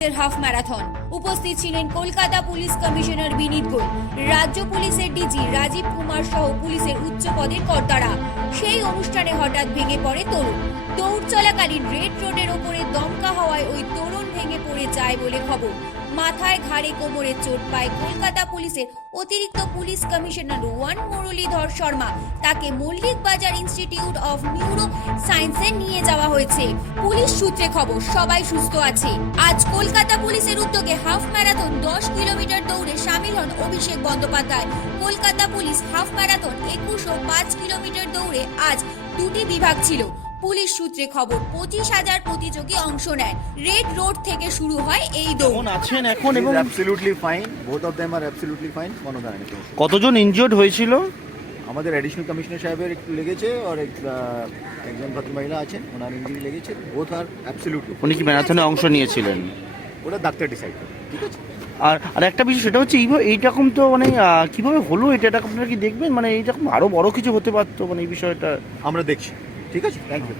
Half marathon উপস্থিত ছিলেন Kolkata police commissioner বিনীত গোয়েল, রাজ্য পুলিশের ডিজি রাজীব কুমার সহ পুলিশের উচ্চ পদের কর্তারা। সেই অনুষ্ঠানে হঠাৎ ভেঙে পড়ে তরুণ। দৌড় চলাকালীন রেড রোডের ওপরে দমকা হওয়ায় ওই তরুণ ভেঙে পড়ে যায় বলে খবর। মাথায় ঘাড়ে কোমরে চোট পায় কলকাতা পুলিশের অতিরিক্ত পুলিশ কমিশনার মুরলীধর শর্মা। তাকে মল্লিক বাজার ইনস্টিটিউট অফ নিউরো সায়েন্সে নিয়ে যাওয়া হয়েছে। পুলিশ সূত্রে খবর সবাই সুস্থ আছে। আজ কলকাতা পুলিশের উদ্যোগে হাফ ম্যারাথন 10 কিলোমিটার দৌড়ে সামিল হন Abhishek Bandyopadhyay. Kolkata police half marathon 21 ও 5 কিলোমিটার দৌড়ে আজ দুটি বিভাগ ছিল। পুলিশ সূত্রে খবর 25,000 প্রতিযোগী অংশ নেয়। রেড রোড থেকে শুরু হয় এই দৌড়। আছেন এখন এবং absolutely fine, both of them are absolutely fine, কোনো ধরনের সমস্যা নেই। কতজন ইনজিওর্ড হয়েছিল? আমাদের অ্যাডিশনাল কমিশনার সাহেবের একটু লেগেছে আর একজন ভদ্র মহিলা আছেন, ওনার ইঞ্জুরি লেগেছে। বোথ আর অ্যাবসলিউটলি। উনি কি ম্যারাথনে অংশ নিয়েছিলেন? ওটা ডাক্তার ডিসাইড করে, ঠিক আছে। আর একটা বিষয় সেটা হচ্ছে এইরকম তো মানে কিভাবে হলো এটা আপনারা কি দেখবেন? মানে এইরকম আরো বড় কিছু হতে পারতো, মানে এই বিষয়টা আমরা দেখছি, ঠিক আছে। Thank you.